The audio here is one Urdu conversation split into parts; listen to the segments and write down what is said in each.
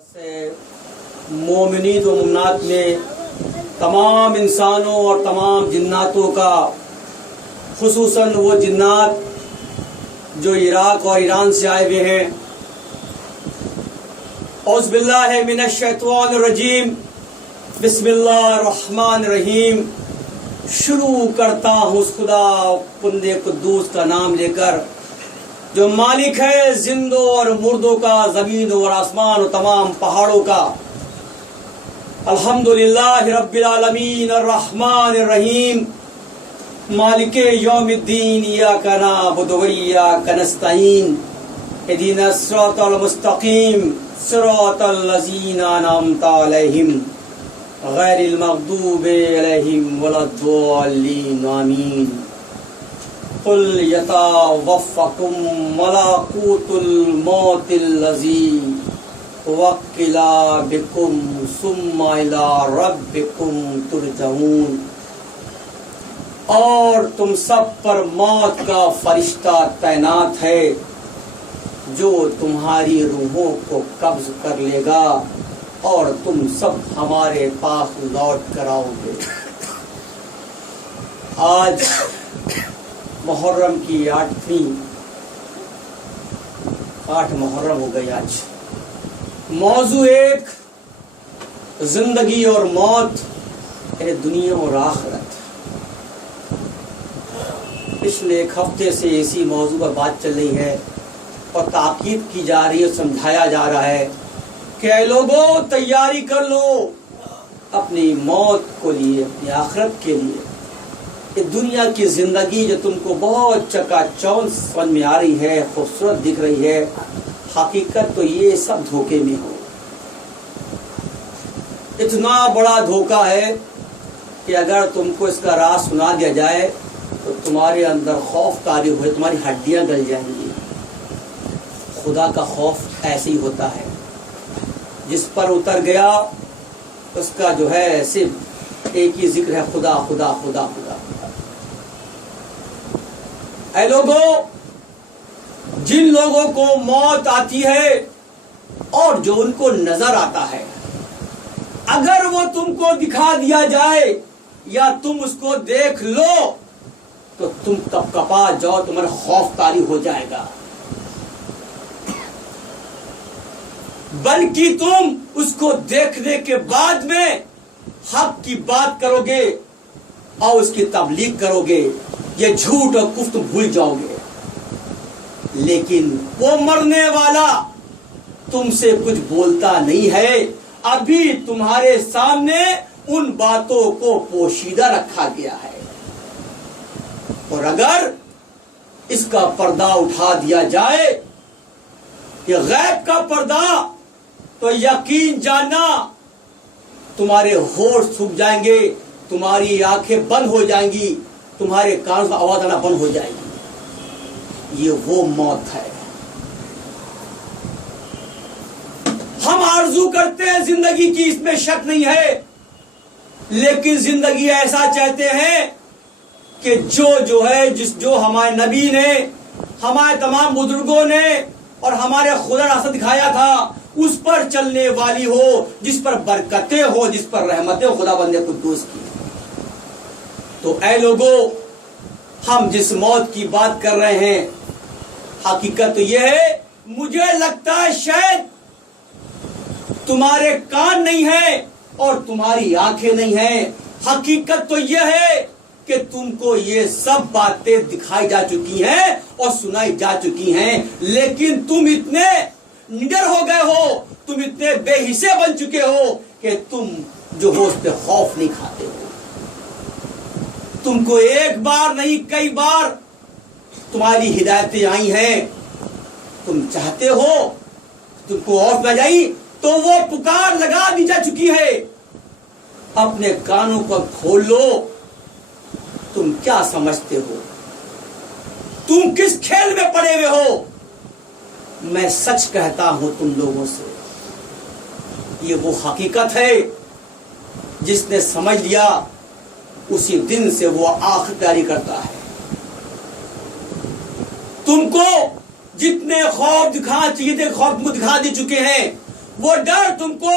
سے مومنین و مومنات میں تمام انسانوں اور تمام جناتوں کا، خصوصاً وہ جنات جو عراق اور ایران سے آئے ہوئے ہیں، اعوذ باللہ من الشیطان الرجیم، بسم اللہ الرحمن الرحیم۔ شروع کرتا ہوں اس خدا کند قدوس کا نام لے کر جو مالک ہے زندوں اور مردوں کا، زمین اور آسمان اور تمام پہاڑوں کا۔ الحمدللہ رب العالمین الرحمن الرحیم مالک یوم الدین، ایاک نعبد و ایاک نستعین، اہدنا الصراط المستقیم صراط الذین انعمت علیہم غیر المغضوب علیہم ولا الضالین، آمین۔ قل یتوفاکم ملکوت الموت الذی وکل بکم ثم الی ربکم ترجعون۔ اور تم سب پر موت کا فرشتہ تعینات ہے جو تمہاری روحوں کو قبض کر لے گا، اور تم سب ہمارے پاس لوٹ کر آؤ گے۔ آج محرم کی 8 محرم ہو گئی۔ آج موضوع ایک زندگی اور موت، یعنی دنیا اور آخرت۔ پچھلے 1 ہفتے سے اسی موضوع پر بات چل رہی ہے اور تاکید کی جا رہی ہے، سمجھایا جا رہا ہے کہ اے لوگوں تیاری کر لو اپنی موت کو لیے، اپنی آخرت کے لیے۔ یہ دنیا کی زندگی جو تم کو بہت چکا چوند سمجھ میں آ رہی ہے، خوبصورت دکھ رہی ہے، حقیقت تو یہ سب دھوکے میں ہو۔ اتنا بڑا دھوکہ ہے کہ اگر تم کو اس کا راز سنا دیا جائے تو تمہارے اندر خوف طاری ہوئے، تمہاری ہڈیاں گل جائیں گی۔ خدا کا خوف ایسے ہی ہوتا ہے، جس پر اتر گیا اس کا جو ہے صرف ایک ہی ذکر ہے، خدا خدا خدا خدا۔ اے لوگوں، جن لوگوں کو موت آتی ہے اور جو ان کو نظر آتا ہے، اگر وہ تم کو دکھا دیا جائے یا تم اس کو دیکھ لو تو تم کپ کپا جاؤ، تمہارا خوف طاری ہو جائے گا، بلکہ تم اس کو دیکھنے کے بعد میں حق کی بات کرو گے اور اس کی تبلیغ کرو گے، یہ جھوٹ اور کفر تم بھول جاؤ گے۔ لیکن وہ مرنے والا تم سے کچھ بولتا نہیں ہے، ابھی تمہارے سامنے ان باتوں کو پوشیدہ رکھا گیا ہے، اور اگر اس کا پردہ اٹھا دیا جائے، یہ غیب کا پردہ، تو یقین جاننا تمہارے ہوش سوکھ جائیں گے، تمہاری آنکھیں بند ہو جائیں گی، تمہارے کانوں سے آواز آنا بند ہو جائے گی۔ یہ وہ موت ہے۔ ہم آرزو کرتے ہیں زندگی کی، اس میں شک نہیں ہے، لیکن زندگی ایسا چاہتے ہیں کہ جو ہے جو ہمارے نبی نے، ہمارے تمام بزرگوں نے اور ہمارے خدا نے راستہ دکھایا تھا، اس پر چلنے والی ہو، جس پر برکتیں ہو، جس پر رحمتیں خدا بندے قدوس کی۔ تو اے لوگوں، ہم جس موت کی بات کر رہے ہیں، حقیقت تو یہ ہے، مجھے لگتا ہے شاید تمہارے کان نہیں ہیں اور تمہاری آنکھیں نہیں ہیں۔ حقیقت تو یہ ہے کہ تم کو یہ سب باتیں دکھائی جا چکی ہیں اور سنائی جا چکی ہیں، لیکن تم اتنے نڈر ہو گئے ہو، تم اتنے بے حصے بن چکے ہو کہ تم جو ہو اس پہ خوف نہیں کھاتے ہو۔ تم کو ایک بار نہیں کئی بار تمہاری ہدایتیں آئی ہیں، تم چاہتے ہو تم کو اور نہ جائی تو وہ پکار لگا دی جا چکی ہے۔ اپنے کانوں کو کھول لو، تم کیا سمجھتے ہو؟ تم کس کھیل میں پڑے ہوئے ہو؟ میں سچ کہتا ہوں تم لوگوں سے، یہ وہ حقیقت ہے جس نے سمجھ لیا اسی دن سے وہ آخر تیاری کرتا ہے۔ تم کو جتنے خوف دکھا چاہیے تھے خوف کو دکھا دے چکے ہیں، وہ ڈر تم کو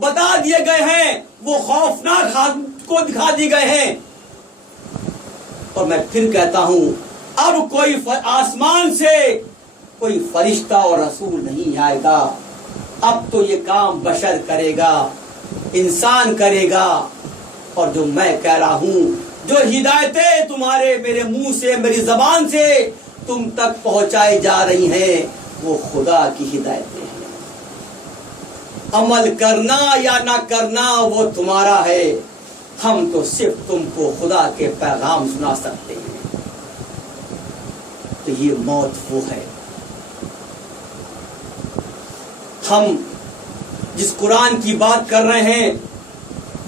بتا دیے گئے ہیں، وہ خوفناک حالت کو دکھا دیے گئے ہیں۔ اور میں پھر کہتا ہوں، اب کوئی آسمان سے کوئی فرشتہ اور رسول نہیں آئے گا، اب تو یہ کام بشر کرے گا، انسان کرے گا۔ اور جو میں کہہ رہا ہوں، جو ہدایتیں تمہارے میرے منہ سے، میری زبان سے تم تک پہنچائی جا رہی ہیں، وہ خدا کی ہدایتیں ہیں۔ عمل کرنا یا نہ کرنا وہ تمہارا ہے، ہم تو صرف تم کو خدا کے پیغام سنا سکتے ہیں۔ تو یہ موت وہ ہے۔ ہم جس قرآن کی بات کر رہے ہیں،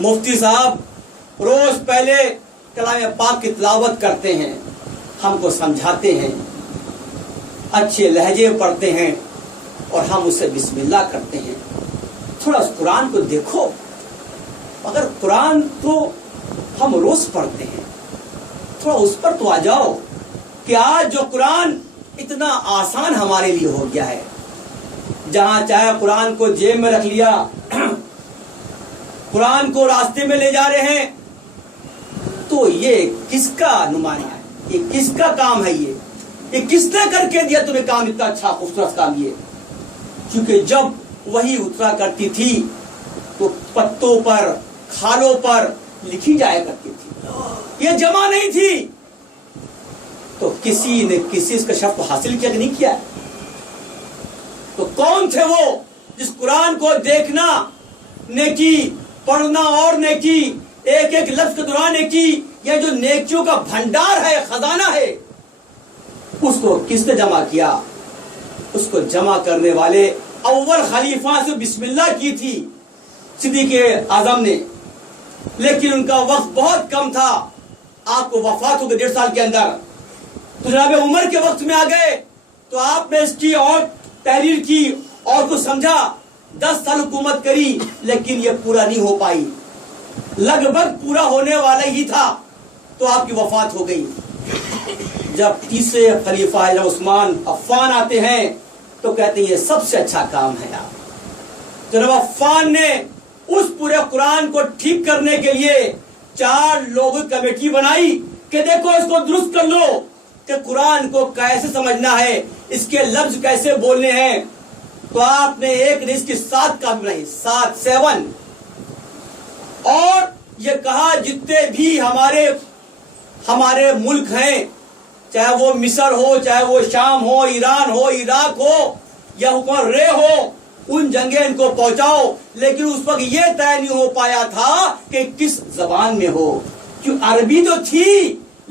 مفتی صاحب روز پہلے کلام پاک کی تلاوت کرتے ہیں، ہم کو سمجھاتے ہیں، اچھے لہجے پڑھتے ہیں، اور ہم اسے بسم اللہ کرتے ہیں۔ تھوڑا اس قرآن کو دیکھو، اگر قرآن تو ہم روز پڑھتے ہیں، تھوڑا اس پر تو آ جاؤ کہ آج جو قرآن اتنا آسان ہمارے لیے ہو گیا ہے، جہاں چاہے قرآن کو جیب میں رکھ لیا، قرآن کو راستے میں لے جا رہے ہیں، تو یہ کس کا نمایاں ہے؟ یہ کس کا کام ہے؟ یہ کس نے کر کے دیا تمہیں کام، اتنا اچھا خوبصورت کام یہ؟ کیونکہ جب وہی اترا کرتی تھی تو پتوں پر، کھالوں پر لکھی جایا کرتی تھی، یہ جمع نہیں تھی۔ تو کسی نے کسی کا شفت حاصل کیا کہ نہیں کیا؟ تو کون تھے وہ جس قرآن کو دیکھنا نیکی، پڑھنا اور نیکی، ایک ایک لفظ کے دوران نیکی، یہ جو نیکیوں کا بھنڈار ہے، خزانہ ہے، اس کو کس نے جمع کیا؟ اس کو جمع کرنے والے اول خلیفہ سے بسم اللہ کی تھی صدیق اعظم نے، لیکن ان کا وقت بہت کم تھا، آپ کو وفات ہو گئی 1.5 سال کے اندر۔ تو جناب عمر کے وقت میں آ گئے تو آپ نے اس کی اور تحریر کی اور کو سمجھا، 10 سال حکومت کری، لیکن یہ پورا نہیں ہو پائی، لگ بھگ پورا ہونے والا ہی تھا تو آپ کی وفات ہو گئی۔ جب تیسرے خلیفہ عثمان عفان آتے ہیں تو کہتے ہیں یہ سب سے اچھا کام ہے۔ آپ جناب عفان نے اس پورے قرآن کو ٹھیک کرنے کے لیے 4 لوگوں کی کمیٹی بنائی کہ دیکھو اس کو درست کر لو، کہ قرآن کو کیسے سمجھنا ہے، اس کے لفظ کیسے بولنے ہیں۔ تو آپ نے ایک نے اس کی 7 کام بنائی، 7 اور یہ کہا جتنے بھی ہمارے ملک ہیں، چاہے وہ مصر ہو، چاہے وہ شام ہو، ایران ہو، عراق ہو یا حکمران رے ہو، ان جنگیں ان کو پہنچاؤ، لیکن اس وقت یہ طے نہیں ہو پایا تھا کہ کس زبان میں ہو، کیوں عربی تو تھی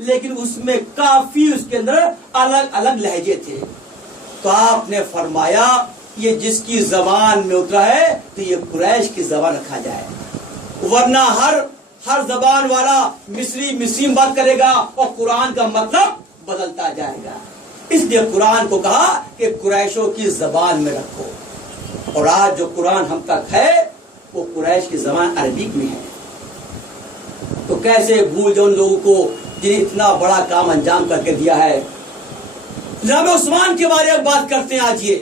لیکن اس میں کافی اس کے اندر الگ الگ لہجے تھے۔ تو آپ نے فرمایا یہ جس کی زبان میں اترا ہے تو یہ قریش کی زبان رکھا جائے، ورنہ ہر زبان والا مصری بات کرے گا اور قرآن کا مطلب بدلتا جائے گا۔ اس لیے قرآن کو کہا کہ قریشوں کی زبان میں رکھو، اور آج جو قرآن ہم تک ہے وہ قریش کی زبان عربی میں ہے۔ تو کیسے بھول جاؤ ان لوگوں کو جنہیں اتنا بڑا کام انجام کر کے دیا ہے۔ جناب عثمان کے بارے میں بات کرتے ہیں، آج یہ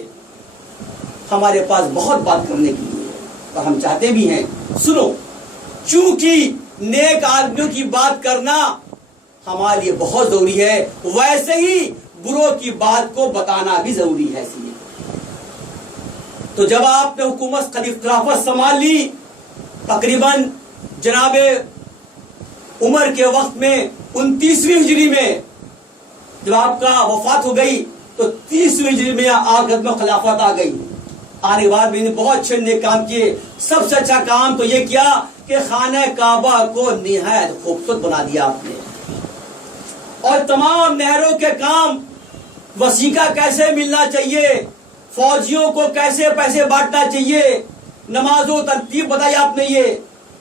ہمارے پاس بہت بات کرنے کے لیے اور ہم چاہتے بھی ہیں۔ سنو، چونکہ نیک آدمیوں کی بات کرنا ہمارے لیے بہت ضروری ہے، ویسے ہی بروں کی بات کو بتانا بھی ضروری ہے۔ اس لیے تو جب آپ نے حکومت خلافت سنبھال لی، تقریباً جناب عمر کے وقت میں 29ویں ہجری میں جب آپ کا وفات ہو گئی تو 30ویں ہجری میں آخر خلافت آ گئی۔ آنے کے بعد میں نے بہت اچھے نیک کام کیے، سب سے اچھا کام تو یہ کیا کہ خانہ کعبہ کو نہایت خوبصورت بنا دیا آپ نے، اور تمام نہروں کے کام، وسیقہ کیسے ملنا چاہیے، فوجیوں کو کیسے پیسے بانٹنا چاہیے، نمازوں ترتیب بتائی آپ نے، یہ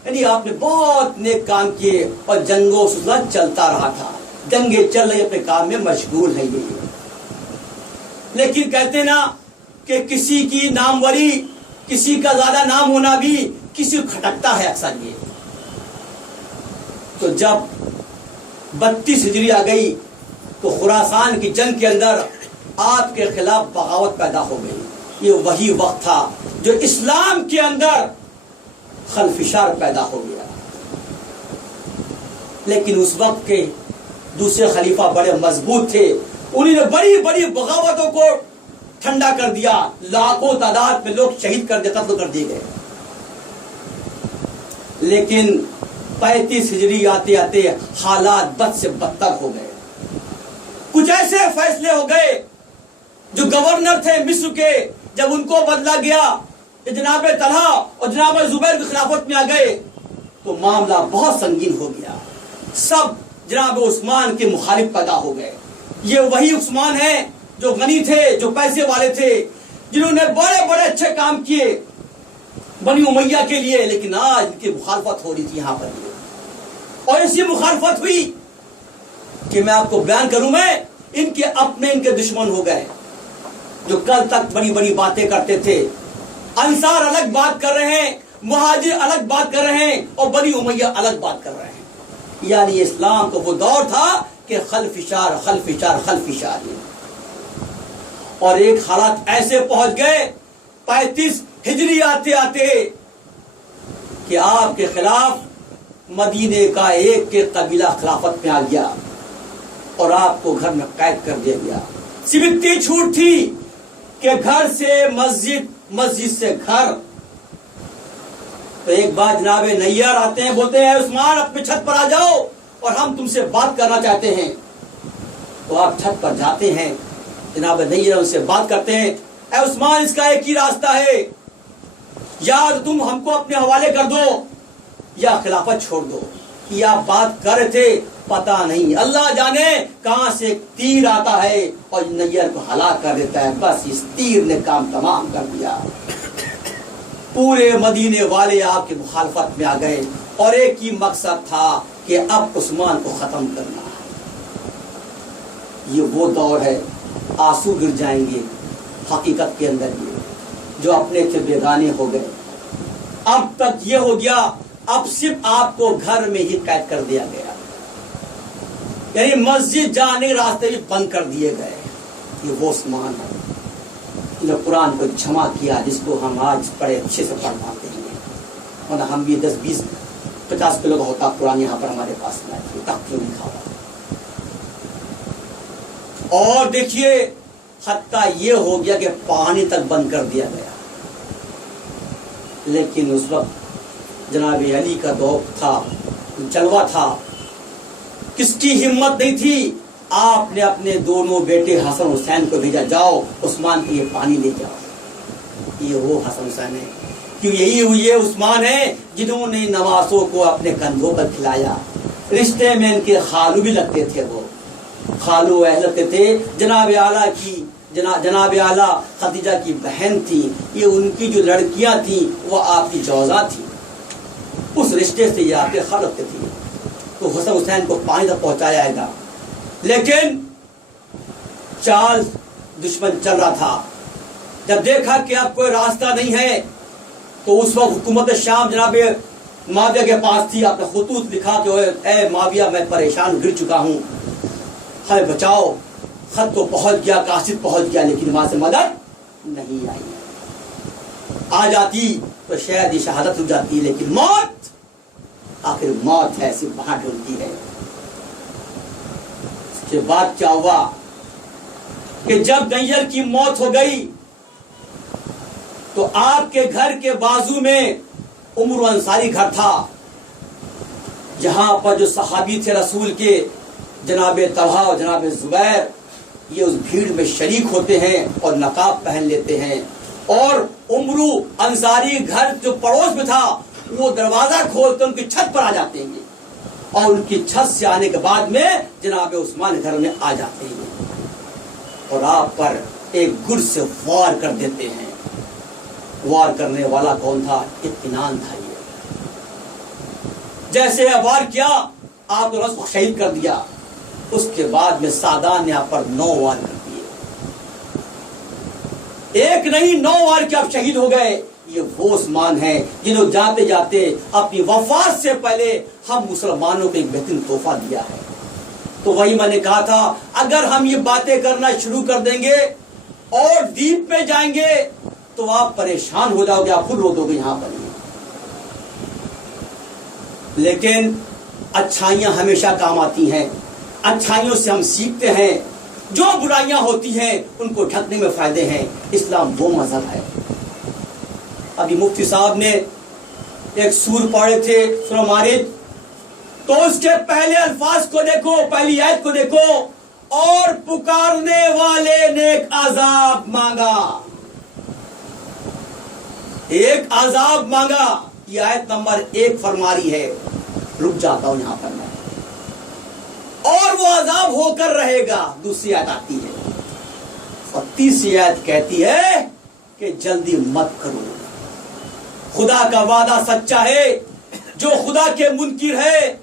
یعنی آپ نے بہت نیک کام کیے، اور جنگوں سلسلہ چلتا رہا تھا، جنگیں چل رہی، اپنے کام میں مشغول ہے یہ۔ لیکن کہتے نا کہ کسی کی ناموری، کسی کا زیادہ نام ہونا بھی کسی کو کھٹکتا ہے اکثر یہ۔ تو جب 32 ہجری آ گئی تو خراسان کی جنگ کے اندر آپ کے خلاف بغاوت پیدا ہو گئی، یہ وہی وقت تھا جو اسلام کے اندر خلفشار پیدا ہو گیا. لیکن اس وقت کے دوسرے خلیفہ بڑے مضبوط تھے, انہوں نے بڑی بڑی بغاوتوں کو ٹھنڈا کر دیا, لاکھوں تعداد میں لوگ شہید کر دیے, قتل کر دیے گئے. لیکن 35 ہجری آتے آتے حالات بد سے بدتر ہو گئے. کچھ ایسے فیصلے ہو گئے جو گورنر تھے مصر کے, جب ان کو بدلا گیا کہ جناب طلحہ اور جناب زبیر کی خلافت میں آ گئے تو معاملہ بہت سنگین ہو گیا. سب جناب عثمان کے مخالف پیدا ہو گئے. یہ وہی عثمان ہیں جو غنی تھے, جو پیسے والے تھے, جنہوں نے بڑے بڑے اچھے کام کیے بنی امیہ کے لیے, لیکن آج ان کی مخالفت ہو رہی تھی یہاں پر. اور ایسی مخالفت ہوئی کہ میں آپ کو بیان کروں, میں ان کے اپنے ان کے دشمن ہو گئے جو کل تک بڑی بڑی باتیں کرتے تھے. انصار الگ بات کر رہے ہیں, مہاجر الگ بات کر رہے ہیں, اور بنی امیہ الگ بات کر رہے ہیں. یعنی اسلام کا وہ دور تھا کہ خلفشار خلفشار خلفشار. اور ایک حالات ایسے پہنچ گئے 35 ہجری آتے آتے کہ آپ کے خلاف مدینے کا ایک قبیلہ خلافت میں آ گیا اور آپ کو گھر میں قید کر دیا گیا. صرف اتنی چھوٹ تھی کہ گھر سے مسجد, مسجد سے گھر. تو ایک بار جناب نیر آتے ہیں, بولتے ہیں عثمان اپنے چھت پر آ جاؤ اور ہم تم سے بات کرنا چاہتے ہیں. تو آپ چھت پر جاتے ہیں, جناب نیر ان سے بات کرتے ہیں, اے عثمان اس کا ایک ہی راستہ ہے, یا تم ہم کو اپنے حوالے کر دو یا خلافت چھوڑ دو. یا بات کر رہے تھے, پتا نہیں اللہ جانے کہاں سے ایک تیر آتا ہے اور نیر کو ہلاک کر دیتا ہے. بس اس تیر نے کام تمام کر دیا. پورے مدینے والے آپ کی مخالفت میں آ گئے اور ایک ہی مقصد تھا کہ اب عثمان کو ختم کرنا ہے. یہ وہ دور ہے, آنسو گر جائیں گے حقیقت کے اندر, یہ جو اپنے سے بیگانے ہو گئے. اب تک یہ ہو گیا, اب صرف آپ کو گھر میں ہی قید کر دیا گیا, یعنی مسجد جانے کے راستے بھی بند کر دیے گئے. یہ وہ عثمان ہے جو قرآن کو جمع کیا, جس کو ہم آج بڑے اچھے سے پڑھ پاتے ہیں. اور ہم بھی 10 20 50 کلو کا ہوتا قرآن یہاں پر ہمارے پاس تک کیوں لکھا ہوا. اور دیکھیے حتیٰ یہ ہو گیا کہ پانی تک بند کر دیا گیا. لیکن اس وقت جناب علی کا دور تھا, جلوہ تھا, کس کی ہمت نہیں تھی. آپ نے اپنے دونوں بیٹے حسن حسین کو بھیجا, جاؤ عثمان کو یہ پانی لے جاؤ. یہ وہ حسن حسین ہے, کیوں یہی یہ عثمان ہے جنہوں نے نواسوں کو اپنے کندھوں پر کھلایا. رشتے میں ان کے خالو بھی لگتے تھے, وہ خالو اہلتے تھے. جناب اعلیٰ کی جناب اعلیٰ خدیجہ کی بہن تھی, یہ ان کی جو لڑکیاں تھیں وہ آپ کی جوزا تھی. اس رشتے سے یہ آپ کے خالو لگتے تھے. تو حسن حسین کو پانی تک پہنچایا گا. لیکن چال دشمن چل رہا تھا. جب دیکھا کہ اب کوئی راستہ نہیں ہے تو اس وقت حکومت شام جناب معاویہ کے پاس تھی. آپ نے خطوط لکھا کہ اے معاویہ میں پریشان گر چکا ہوں, ہمیں بچاؤ. خط تو پہنچ گیا, قاصد پہنچ گیا, لیکن وہاں سے مدد نہیں آئی. آ جاتی تو شاید یہ شہادت ہو جاتی, لیکن موت آخر موت ہے, صرف وہاں ڈھونڈتی ہے. اس کے بعد کیا ہوا کہ جب نیر کی موت ہو گئی تو آپ کے گھر کے بازو میں عمر انصاری گھر تھا, جہاں پر جو صحابی تھے رسول کے, جناب طلحہ اور جناب زبیر, یہ اس بھیڑ میں شریک ہوتے ہیں اور نقاب پہن لیتے ہیں. اور عمرو انصاری گھر جو پڑوس میں تھا وہ دروازہ کھول کر ان کی چھت پر آ جاتے ہیں, اور ان کی چھت سے آنے کے بعد میں جناب عثمان گھر میں آ جاتے ہیں اور آپ پر ایک گر سے وار کر دیتے ہیں. وار کرنے والا کون تھا؟ اطمینان تھا. یہ جیسے وار کیا آپ نے رس کو شہید کر دیا. اس کے بعد میں سادان نے آپ پر 9 وار کر دیے. ایک نہیں 9 وار کے آپ شہید ہو گئے. یہ وہ عثمان ہیں جنہوں جاتے جاتے اپنی وفات سے پہلے ہم مسلمانوں کو ایک بہترین تحفہ دیا ہے. تو وہی میں نے کہا تھا, اگر ہم یہ باتیں کرنا شروع کر دیں گے اور ڈیپ میں جائیں گے تو آپ پریشان ہو جاؤ گے, آپ خود رو دو گے یہاں پر. لیکن اچھائیاں ہمیشہ کام آتی ہیں, اچھائیوں سے ہم سیکھتے ہیں, جو برائیاں ہوتی ہیں ان کو ڈھکنے میں فائدے ہیں. اسلام وہ مذہب ہے. ابھی مفتی صاحب نے ایک سور پڑھے تھے, سورہ مارج, تو اس کے پہلے الفاظ کو دیکھو, پہلی آیت کو دیکھو, اور پکارنے والے نے ایک عذاب مانگا, ایک عذاب مانگا. یہ آیت نمبر 1 فرما رہی ہے. رک جاتا ہوں یہاں پر میں. اور وہ عذاب ہو کر رہے گا. دوسری آیت آتی ہے اور تیسری آیت کہتی ہے کہ جلدی مت کرو. خدا کا وعدہ سچا ہے. جو خدا کے منکر ہے,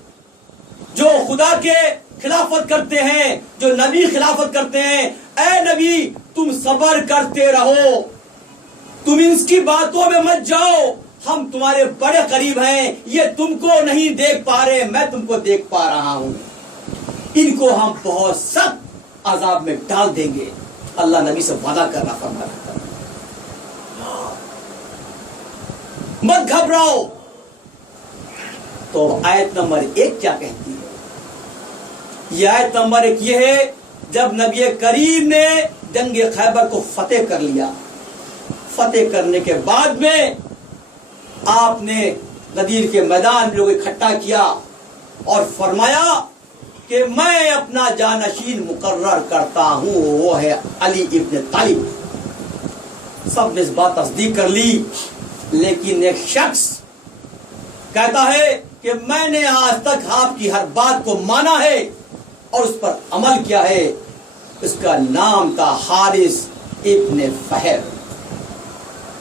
جو خدا کے خلافت کرتے ہیں, جو نبی خلافت کرتے ہیں, اے نبی تم صبر کرتے رہو, تم اس کی باتوں میں مت جاؤ, ہم تمہارے بڑے قریب ہیں, یہ تم کو نہیں دیکھ پا رہے, میں تم کو دیکھ پا رہا ہوں. ان کو ہم بہت سخت عذاب میں ڈال دیں گے. اللہ نبی سے وعدہ کر رہا, فرما رہا تھا مت گھبراؤ. تو آیت نمبر 1 کیا کہتی ہے؟ یہ آیت نمبر 1 یہ ہے, جب نبی کریم نے جنگ خیبر کو فتح کر لیا, فتح کرنے کے بعد میں آپ نے غدیر کے میدان میں لوگ اکٹھا کیا اور فرمایا کہ میں اپنا جانشین مقرر کرتا ہوں, وہ ہے علی ابن طالب. سب نے اس بات تصدیق کر لی, لیکن ایک شخص کہتا ہے کہ میں نے آج تک آپ کی ہر بات کو مانا ہے اور اس پر عمل کیا ہے. اس کا نام تھا حارث ابن فہر.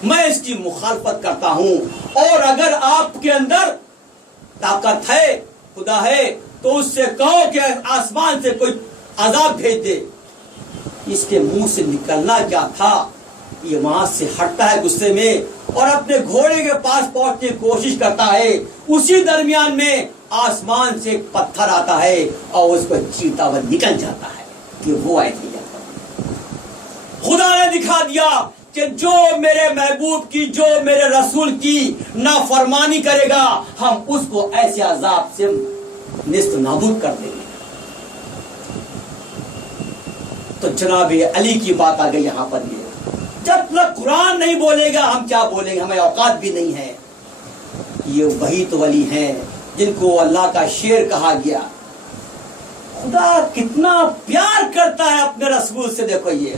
میں اس کی مخالفت کرتا ہوں, اور اگر آپ کے اندر طاقت ہے, خدا ہے, تو اس سے کہو کہ آسمان سے کوئی عذاب بھیج دے. اس کے منہ سے نکلنا کیا تھا, یہ وہاں سے ہٹتا ہے غصے میں اور اپنے گھوڑے کے پاس پہنچنے کی کوشش کرتا ہے. اسی درمیان میں آسمان سے ایک پتھر آتا ہے اور اس پر چیتا ہوا نکل جاتا ہے. یہ وہ آیت ہے. خدا نے دکھا دیا کہ جو میرے محبوب کی, جو میرے رسول کی نافرمانی کرے گا, ہم اس کو ایسے عذاب سے نیست نابود کر دیں گے. تو جناب علی کی بات آ گئی یہاں پر. یہ جب تک قرآن نہیں بولے گا ہم کیا بولیں گے, ہمیں اوقات بھی نہیں ہے. یہ وہی تو ولی ہیں جن کو اللہ کا شیر کہا گیا. خدا کتنا پیار کرتا ہے اپنے رسول سے. دیکھو یہ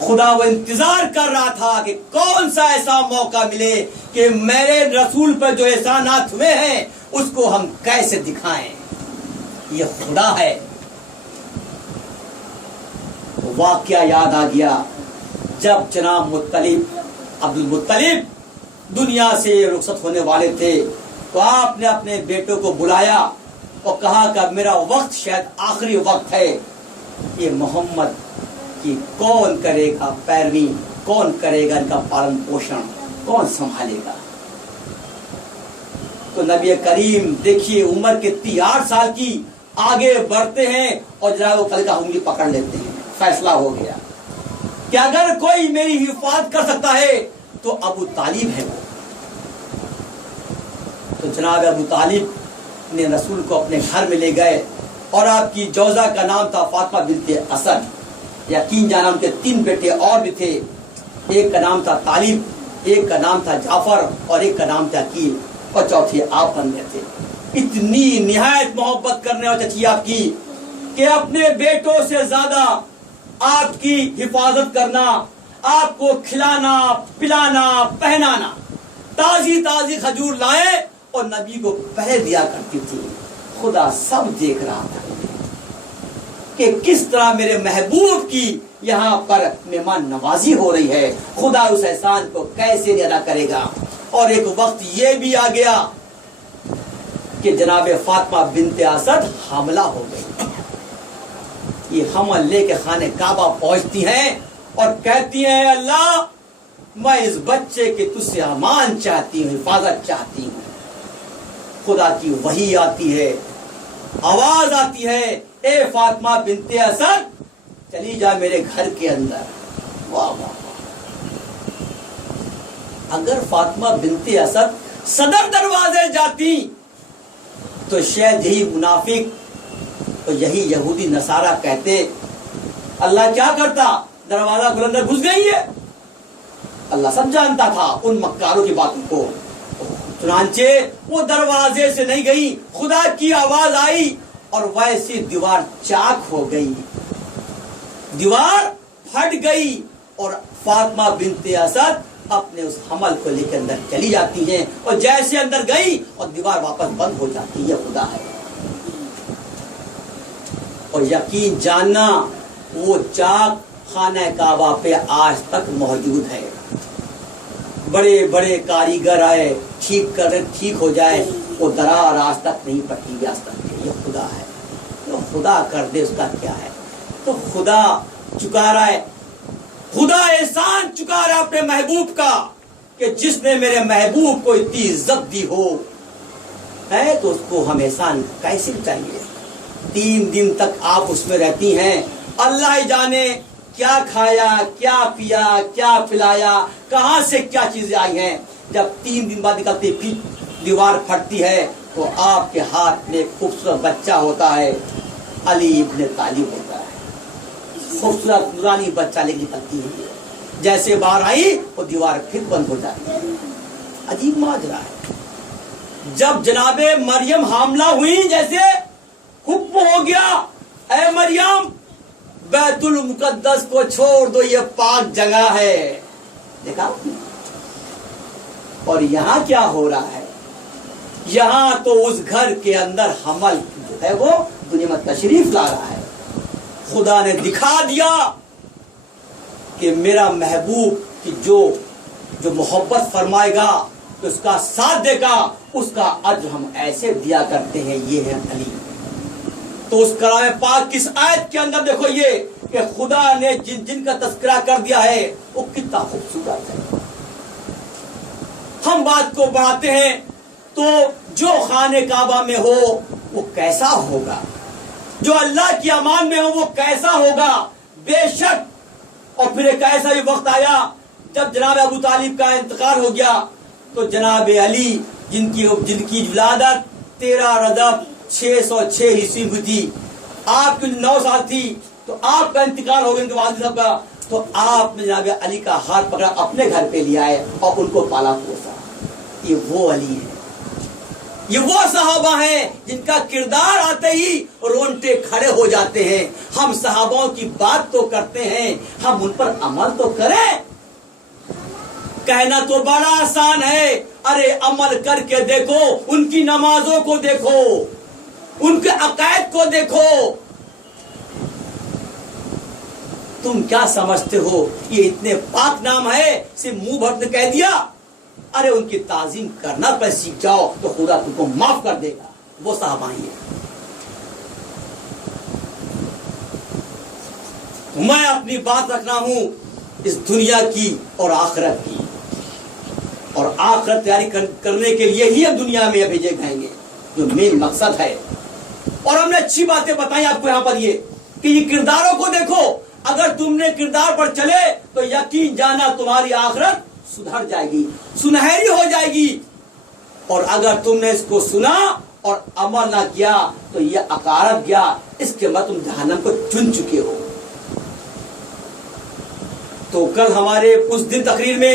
خدا وہ انتظار کر رہا تھا کہ کون سا ایسا موقع ملے کہ میرے رسول پر جو احسانات ہوئے ہیں اس کو ہم کیسے دکھائیں. یہ خدا ہے. واقعہ یاد آ گیا جب جناب مطلب عبد المطلب دنیا سے رخصت ہونے والے تھے, تو آپ نے اپنے بیٹوں کو بلایا اور کہا کہ میرا وقت شاید آخری وقت ہے, یہ محمد کی کون کرے گا پیروی, کون کرے گا ان کا پالن پوشن, کون سنبھالے گا. تو نبی کریم دیکھیے عمر کتنی 8 سال کی, آگے بڑھتے ہیں اور جناب وہ کل کا انگلی پکڑ لیتے ہیں. فیصلہ ہو گیا کہ اگر کوئی میری حفاظت کر سکتا ہے تو ابو طالب ہے وہ. تو جناب ابو طالب نے رسول کو اپنے گھر میں لے گئے, اور آپ کی جوزہ کا نام تھا فاطمہ بنت اسد. یقین جانا ان کے 3 بیٹے اور بھی تھے, ایک کا نام تھا طالب, ایک کا نام تھا جعفر, اور ایک کا نام تھا عقیل, اور چوتھے آپ بن گئے تھے. اتنی نہایت محبت کرنے والی تھی آپ کی کہ اپنے بیٹوں سے زیادہ آپ کی حفاظت کرنا, آپ کو کھلانا پلانا پہنانا. تازی تازی کھجور لائے اور نبی کو پہلے دیا کرتی تھی. خدا سب دیکھ رہا تھا کہ کس طرح میرے محبوب کی یہاں پر مہمان نوازی ہو رہی ہے. خدا اس احسان کو کیسے ادا کرے گا. اور ایک وقت یہ بھی آ گیا کہ جناب فاطمہ بنت اسد حاملہ ہو گئی. یہ حمل لے کے خانے کعبہ پہنچتی ہیں اور کہتی ہیں اللہ میں اس بچے کے تجھ سے امان چاہتی ہوں, حفاظت چاہتی ہوں. خدا کی وحی آتی ہے, آواز آتی ہے, اے فاطمہ بنت اسد چلی جا میرے گھر کے اندر, واہ واہ، اگر فاطمہ بنت اسد صدر دروازے جاتی تو شاید یہی منافق اور یہی یہودی نصارہ کہتے اللہ کیا کرتا، دروازہ کھل اندر گھس گئی ہے۔ اللہ سب جانتا تھا ان مکاروں کی باتوں کو، چنانچہ وہ دروازے سے نہیں گئی، خدا کی آواز آئی اور ویسی دیوار چاک ہو گئی، دیوار پھٹ گئی، اور فاطمہ بنت اسد اپنے اس حمل کو لے کے اندر چلی جاتی ہیں، اور جیسے اندر گئی اور دیوار واپس بند ہو جاتی ہے۔ خدا ہے، اور یقین جاننا وہ چاک خانہ کعبہ پہ آج تک موجود ہے۔ بڑے بڑے کاریگر آئے ٹھیک ہو جائے، وہ درار آج تک نہیں پٹی آج تک۔ یہ خدا ہے، تو خدا کر دے اس کا کیا ہے۔ تو خدا چکا رہا ہے، خدا احسان چکا رہا اپنے محبوب کا کہ جس نے میرے محبوب کو اتنی عزت دی ہو ہے، تو اس کو ہم احسان کیسے چاہیے۔ 3 دن تک آپ اس میں رہتی ہیں، اللہ ہی جانے کیا کھایا، کیا پیا، کیا پلایا، کہاں سے کیا چیزیں آئی ہیں۔ جب 3 دن بعد نکلتی پھر دیوار پھٹتی ہے تو آپ کے ہاتھ میں خوبصورت بچہ ہوتا ہے، علی ابن طالب ہوتا ہے، خوبصورت نورانی بچہ لے نکلتی ہے، جیسے باہر آئی وہ دیوار پھر بند ہو جاتی ہے۔ عجیب ماجرا ہے۔ جب جناب مریم حاملہ ہوئی، جیسے حکم ہو گیا اے مریم بیت المقدس کو چھوڑ دو، یہ پاک جگہ ہے، دیکھا۔ اور یہاں کیا ہو رہا ہے، یہاں تو اس گھر کے اندر حمل جو ہے وہ دنیا میں تشریف لا رہا ہے۔ خدا نے دکھا دیا کہ میرا محبوب کی جو محبت فرمائے گا، اس کا ساتھ دے گا، اس کا اجر ہم ایسے دیا کرتے ہیں، یہ ہے علی۔ تو اس کلام پاک کس آیت کے اندر دیکھو یہ کہ خدا نے جن کا تذکرہ کر دیا ہے وہ کتنا خوبصورت ہے۔ ہم بات کو بڑھاتے ہیں تو جو خانہ کعبہ میں ہو وہ کیسا ہوگا، جو اللہ کی امان میں ہو وہ کیسا ہوگا، بے شک۔ اور پھر ایک ایسا بھی وقت آیا جب جناب ابو طالب کا انتقال ہو گیا تو جناب علی جن کی ولادت 13 رجب 606 عیسوی میں تھی، آپ کی 9 سال تھی، تو آپ کا انتقال ہو گیا ان کے والد صاحب کا، تو آپ نے جناب علی کا ہاتھ پکڑا، اپنے گھر پہ لے آئے اور ان کو پالا پوسا۔ یہ وہ علی ہے، یہ وہ صحابہ ہیں جن کا کردار آتے ہی رونگٹے کھڑے ہو جاتے ہیں۔ ہم صحابوں کی بات تو کرتے ہیں، ہم ان پر عمل تو کریں۔ کہنا تو بڑا آسان ہے، ارے عمل کر کے دیکھو، ان کی نمازوں کو دیکھو، ان کے عقائد کو دیکھو۔ تم کیا سمجھتے ہو یہ اتنے پاک نام ہے، صرف منہ بھر نے کہہ دیا؟ ارے ان کی تعظیم کرنا پہ سیکھ جاؤ تو خدا تم کو معاف کر دے گا۔ وہ صحابہ ہی ہیں۔ میں اپنی بات رکھنا ہوں اس دنیا کی اور آخرت کی، اور آخرت تیاری کرنے کے لیے ہی ہم دنیا میں بھیجے گئے گے، جو مین مقصد ہے۔ اور ہم نے اچھی باتیں بتائی آپ کو یہاں پر، یہ کہ یہ کرداروں کو دیکھو، اگر تم نے کردار پر چلے تو یقین جانا تمہاری آخرت سدھر جائے گی، سنہری ہو جائے گی۔ اور اگر تم نے اس کو سنا اور عمل نہ کیا تو یہ عقارت گیا، اس کے بعد تم جہنم کو چن چکے ہو۔ تو کل ہمارے اس دن تقریر میں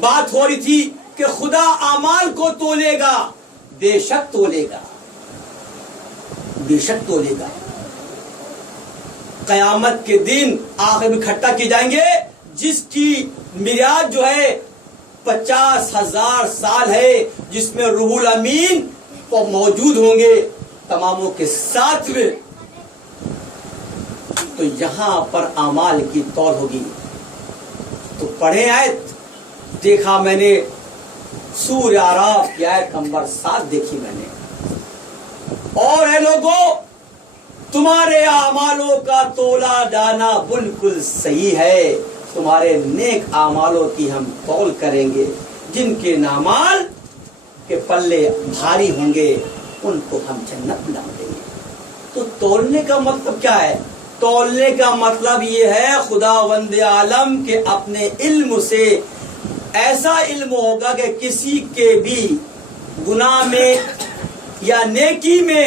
بات ہو رہی تھی کہ خدا اعمال کو تولے گا، بے شک تولے گا، بے شک تولے گا۔ قیامت کے دن آخر میں اکٹھا کیے جائیں گے، جس کی میعاد جو ہے 50,000 سال ہے، جس میں روح الامین کو موجود ہوں گے تماموں کے ساتھ میں۔ تو یہاں پر اعمال کی تول ہوگی۔ تو پڑھے آیت، دیکھا میں نے سورہ اعراف کی آیت نمبر 7 دیکھی میں نے، اور اے لوگوں تمہارے اعمالوں کا تولا جانا بالکل صحیح ہے، تمہارے نیک اعمالوں کی ہم تول کریں گے، جن کے اعمال کے پلے بھاری ہوں گے ان کو ہم جنت دلا دیں گے۔ تو تولنے کا مطلب کیا ہے؟ تولنے کا مطلب یہ ہے خداوند عالم کے اپنے علم سے ایسا علم ہوگا کہ کسی کے بھی گناہ میں یا نیکی میں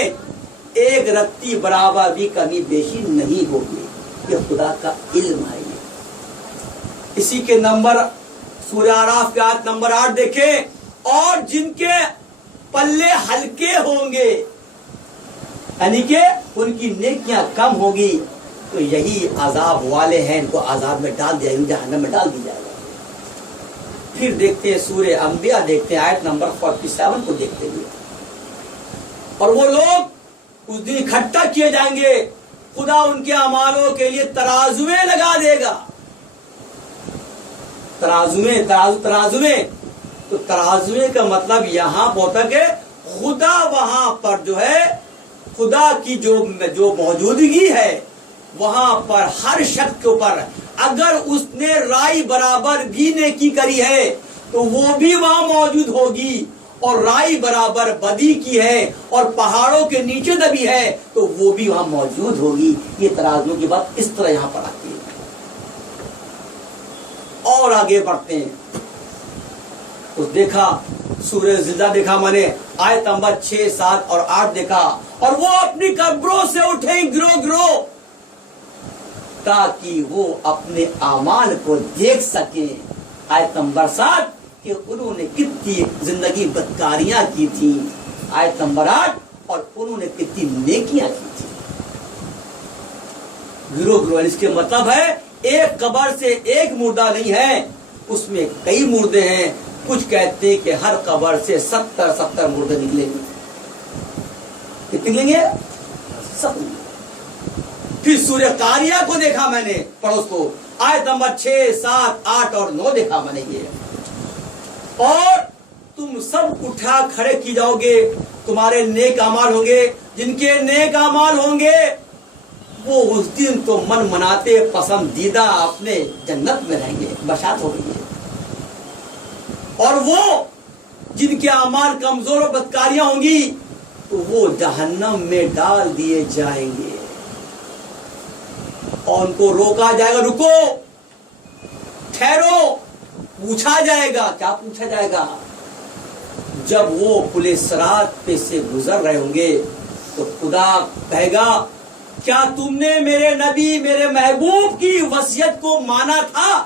ایک رتی برابر بھی کمی بیشی نہیں ہوگی. یہ خدا کا علم ہے. اسی کے نمبر سورہ اعراف کی آیت نمبر 8 دیکھیں. اور جن کے پلے ہلکے ہوں گے یعنی کہ ان کی نیکیاں کم ہوگی تو یہی عذاب والے ہیں, ان کو عذاب میں ڈال دیا, جہنم میں ڈال دی جائے گا. پھر دیکھتے ہیں سورہ انبیاء دیکھتے ہیں آیت نمبر 47 کو دیکھتے ہیں. اور وہ لوگ اس دن اکٹھا کیے جائیں گے, خدا ان کے اعمالوں کے لیے ترازویں لگا دے گا. ترازویں تو ترازویں کا مطلب یہاں ہوتا کہ خدا وہاں پر جو ہے, خدا کی جو موجودگی ہے وہاں پر ہر شخص کے اوپر اگر اس نے رائی برابر بھی نیکی کری ہے تو وہ بھی وہاں موجود ہوگی, اور رائی برابر بدی کی ہے اور پہاڑوں کے نیچے دبی ہے تو وہ بھی وہاں موجود ہوگی. یہ ترازو کی بات اس طرح یہاں پر آتی ہے. اور آگے بڑھتے ہیں. اس دیکھا سورہ زلزلہ دیکھا میں نے آیت نمبر 6, 7 اور 8 دیکھا. اور وہ اپنی قبروں سے اٹھیں گروہ تاکہ وہ اپنے اعمال کو دیکھ سکیں. آیت نمبر 7 کہ انہوں نے کتنی زندگی بدکاریاں کی تھی. آیت نمبر 8 اور انہوں نے کتنی نیکیاں کی تھی. گروہ اس کے مطلب ہے ایک قبر سے ایک مردہ نہیں ہے, اس میں کئی مردے ہیں. کچھ کہتے ہیں کہ ہر قبر سے 70 مردے نکلیں گے. کتنے نکلیں گے؟ 70. پھر سورہ قاریہ کو دیکھا میں نے, پڑھو اس کو, آیت نمبر 6, 7, 8 اور 9 دیکھا میں نے یہ. اور تم سب اٹھا کھڑے کی جاؤ گے, تمہارے نیک اعمال ہوں گے. جن کے نیک اعمال ہوں گے وہ اس دن تو من مناتے پسندیدہ اپنے جنت میں رہیں گے, بشارت ہو گئی ہے. اور وہ جن کے اعمال کمزور و بدکاریاں ہوں گی تو وہ جہنم میں ڈال دیے جائیں گے. اور ان کو روکا جائے گا, رکو, ٹھہرو. پوچھا جائے گا, کیا پوچھا جائے گا؟ جب وہ پل صراط پہ سے گزر رہے ہوں گے تو خدا کہے گا کیا تم نے میرے نبی میرے محبوب کی وصیت کو مانا تھا؟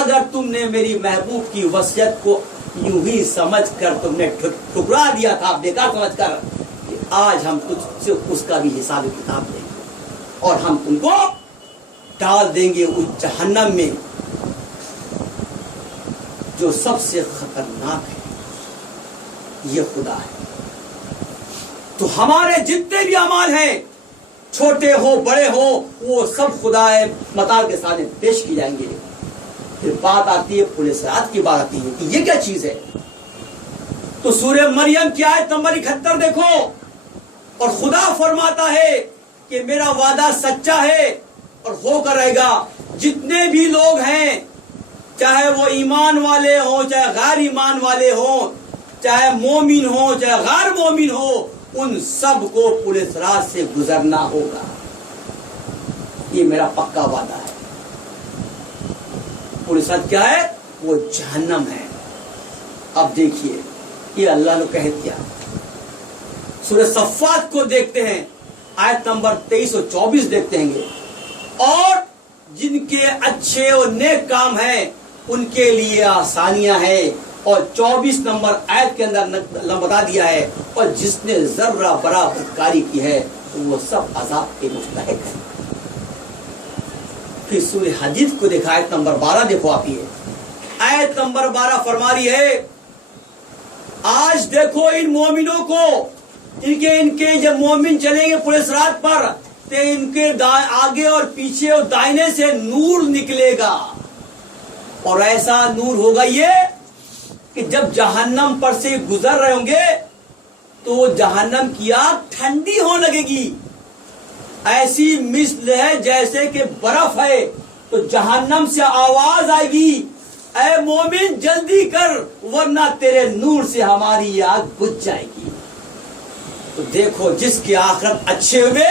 اگر تم نے میری محبوب کی وصیت کو یوں ہی سمجھ کر تم نے ٹھکرا دیا تھا, بیکار سمجھ کر, کہ آج ہم تجھ سے اس کا بھی حساب کتاب دیں گے اور ہم تم کو ڈال دیں گے اس جہنم میں جو سب سے خطرناک ہے. یہ خدا ہے. تو ہمارے جتنے بھی اعمال ہیں, چھوٹے ہو بڑے ہو, وہ سب خدا مطالب کے سامنے پیش کی جائیں گے. پھر بات آتی ہے پل صراط کی, بات آتی ہے کہ یہ کیا چیز ہے. تو سورہ مریم کی آیت نمبر 71 دیکھو, اور خدا فرماتا ہے کہ میرا وعدہ سچا ہے اور ہو کر رہے گا. جتنے بھی لوگ ہیں, چاہے وہ ایمان والے ہوں چاہے غیر ایمان والے ہوں, چاہے مومن ہوں چاہے غیر مومن ہو, ان سب کو پل صراط سے گزرنا ہوگا. یہ میرا پکا وعدہ ہے. پل صراط کیا ہے؟ وہ جہنم ہے. اب دیکھیے یہ اللہ نے کہہ دیا. سورہ صفات کو دیکھتے ہیں, آیت نمبر 23 اور 24 دیکھتے ہیں گے. اور جن کے اچھے اور نیک کام ہیں ان کے لیے آسانیاں ہیں. اور 24 نمبر آیت کے اندر بتا دیا ہے, اور جس نے ذرہ برابر کاری کی ہے تو وہ سب عذاب کے مستحق ہیں. پھر سورہ حدید کو دیکھا, آیت نمبر 12 دیکھو آپ. یہ آیت نمبر 12 فرما رہی ہے آج دیکھو ان مومنوں کو, ان کے جب مومن چلیں گے پل صراط پر تو ان کے آگے اور پیچھے اور دائنے سے نور نکلے گا. اور ایسا نور ہوگا یہ کہ جب جہنم پر سے گزر رہے ہوں گے تو جہنم کی آگ ٹھنڈی ہونے لگے گی. ایسی مثل ہے جیسے کہ برف ہے. تو جہنم سے آواز آئے گی, اے مومن جلدی کر ورنہ تیرے نور سے ہماری آگ بجھ جائے گی. تو دیکھو جس کی آخرت اچھے ہوئے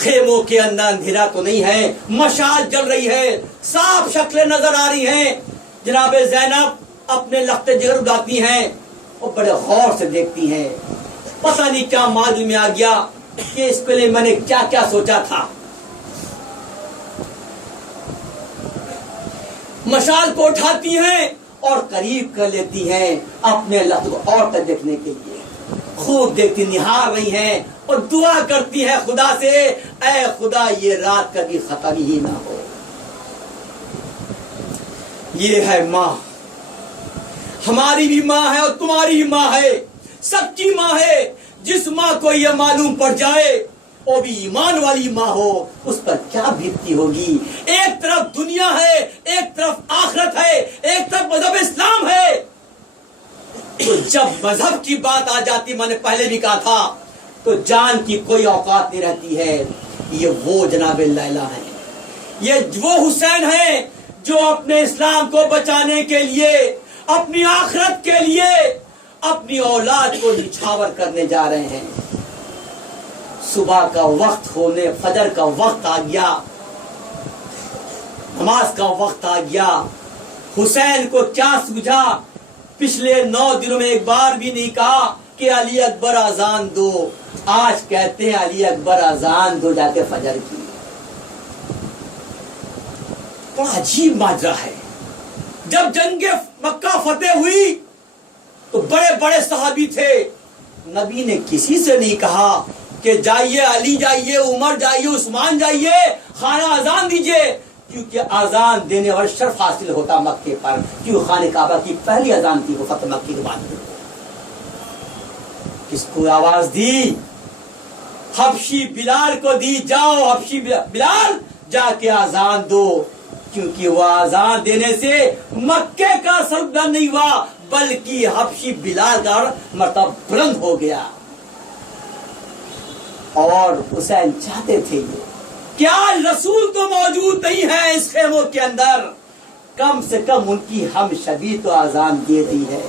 خیموں کے اندر اندھیرا تو نہیں ہے، مشال جل رہی ہے، صاف شکلیں نظر آ رہی ہیں۔ جناب زینب اپنے لخت جگر اڑاتی ہیں اور بڑے غور سے دیکھتی ہیں، پتہ نہیں کیا معلوم میں آ گیا کہ اس کے لیے میں نے کیا کیا سوچا تھا۔ مشال کو اٹھاتی ہیں اور قریب کر لیتی ہیں اپنے لخت کو اور تک دیکھنے کے لیے، خوب دیکھتی نہار رہی ہیں اور دعا کرتی ہے خدا سے، اے خدا یہ رات کبھی ختم ہی نہ ہو۔ یہ ہے ماں، ہماری بھی ماں ہے اور تمہاری بھی ماں ہے، سچی ماں ہے۔ جس ماں کو یہ معلوم پڑ جائے وہ بھی ایمان والی ماں ہو، اس پر کیا بیتتی ہوگی۔ ایک طرف دنیا ہے، ایک طرف آخرت ہے، ایک طرف مذہب اسلام ہے، تو جب مذہب کی بات آ جاتی، میں نے پہلے بھی کہا تھا، تو جان کی کوئی اوقات نہیں رہتی ہے۔ یہ وہ جناب لیلا ہے، یہ وہ حسین ہے جو اپنے اسلام کو بچانے کے لیے، اپنی آخرت کے لیے اپنی اولاد کو نچھاور کرنے جا رہے ہیں۔ صبح کا وقت ہونے، فجر کا وقت آ گیا، نماز کا وقت آ گیا۔ حسین کو کیا سوجھا؟ پچھلے 9 دنوں میں ایک بار بھی نہیں کہا کہ علی اکبر اذان دو، آج کہتے ہیں علی اکبر اذان دو جا کے فجر کی۔ بڑا عجیب ماجرا ہے۔ جب جنگ مکہ فتح ہوئی تو بڑے بڑے صحابی تھے، نبی نے کسی سے نہیں کہا کہ جائیے علی جائیے، عمر جائیے، عثمان جائیے، خانہ اذان دیجئے، کیونکہ اذان دینے والا شرف حاصل ہوتا مکے پر، کیوں خانہ کعبہ کی پہلی اذان تھی وہ فتح مکہ کے بعد۔ کس کو آواز دی؟ حبشی بلال کو دی، جاؤ حبشی بلال جا کے اذان دو، کیونکہ وہ اذان دینے سے مکے کا سر بلند نہیں ہوا بلکہ حبشی بلال کا مرتبہ بلند ہو گیا۔ اور حسین چاہتے تھے کہ آج رسول تو موجود نہیں ہے اس خیموں کے اندر، کم سے کم ان کی ہم شبی تو اذان دے رہی ہے،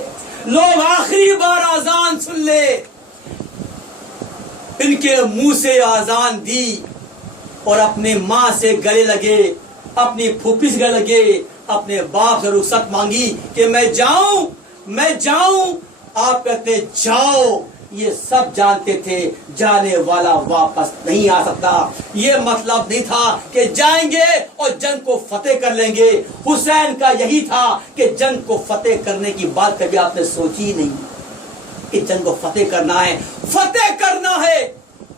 لوگ آخری بار اذان سن لے۔ ان کے منہ سے اذان دی اور اپنے ماں سے گلے لگے، اپنی پھوپھی سے گلے لگے، اپنے باپ سے رخصت مانگی کہ میں جاؤں میں جاؤں۔ آپ کہتے جاؤ، یہ سب جانتے تھے جانے والا واپس نہیں آ سکتا۔ یہ مطلب نہیں تھا کہ جائیں گے اور جنگ کو فتح کر لیں گے، حسین کا یہی تھا کہ جنگ کو فتح کرنے کی بات کبھی آپ نے سوچی ہی نہیں کہ جنگ کو فتح کرنا ہے۔ فتح کرنا ہے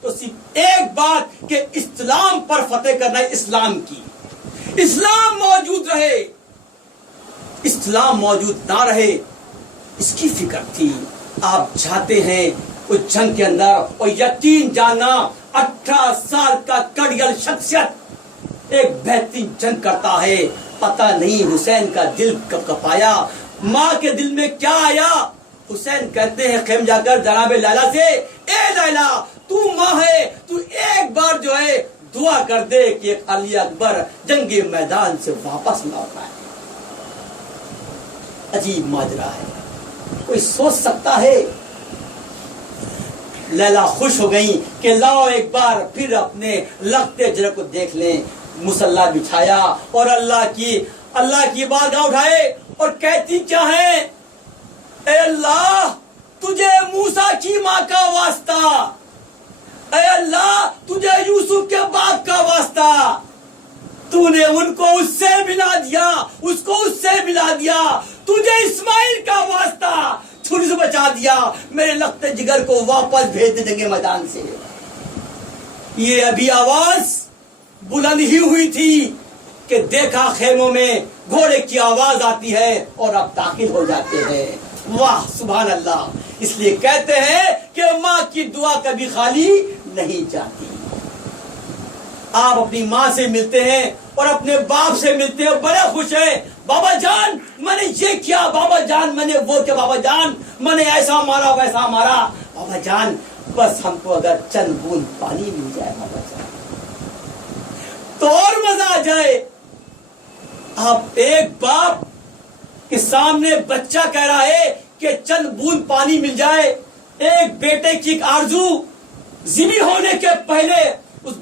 تو صرف ایک بات کہ اسلام پر فتح کرنا ہے، اسلام کی، اسلام موجود رہے، اسلام موجود نہ رہے اس کی فکر تھی۔ آپ چاہتے ہیں اس جنگ کے اندر، اور یقین جاننا 18 سال کا کڑیل شخصیت ایک بہترین جنگ کرتا ہے۔ پتہ نہیں حسین کا دل کب کپایا، ماں کے دل میں کیا آیا۔ حسین کہتے ہیں خیم جا کر جناب لیلا سے، اے لیلا تو ماں ہے، تو ایک بار جو ہے دعا کر دے کہ علی اکبر جنگ میدان سے واپس لوٹ آئے۔ عجیب ماجرا ہے، کوئی سوچ سکتا ہے؟ لیلا خوش ہو گئی کہ لاؤ ایک بار پھر اپنے لختے جگر کو دیکھ لیں۔ مصلی بچھایا اور اللہ کی بارگاہ اٹھائے اور کہتی کیا ہے؟ اے اللہ تجھے موسیٰ کی ماں کا واسطہ، اے اللہ تجھے یوسف کے باپ کا واسطہ، تو نے ان کو اس سے ملا دیا، اس کو اس سے ملا دیا، تجھے اسماعیل کا واسطہ، چھری سے بچا دیا، میرے لخت جگر کو واپس بھیج دے دیں میدان سے۔ یہ ابھی آواز بلند ہی ہوئی تھی کہ دیکھا خیموں میں گھوڑے کی آواز آتی ہے اور اب داخل ہو جاتے ہیں۔ واہ سبحان اللہ! اس لیے کہتے ہیں کہ ماں کی دعا کبھی خالی نہیں جاتی۔ آپ اپنی ماں سے ملتے ہیں اور اپنے باپ سے ملتے ہیں، بڑے خوش ہیں، بابا جان میں نے یہ کیا، بابا جان میں نے وہ کیا، بابا جان میں نے ایسا مارا ویسا مارا، بابا جان بس ہم کو اگر چند بوند پانی مل جائے بابا جان تو اور مزہ آ جائے۔ آپ ایک باپ کے سامنے بچہ کہہ رہا ہے کہ چند بوند پانی مل جائے، ایک بیٹے کی ایک آرزو ذبح ہونے کے پہلے اس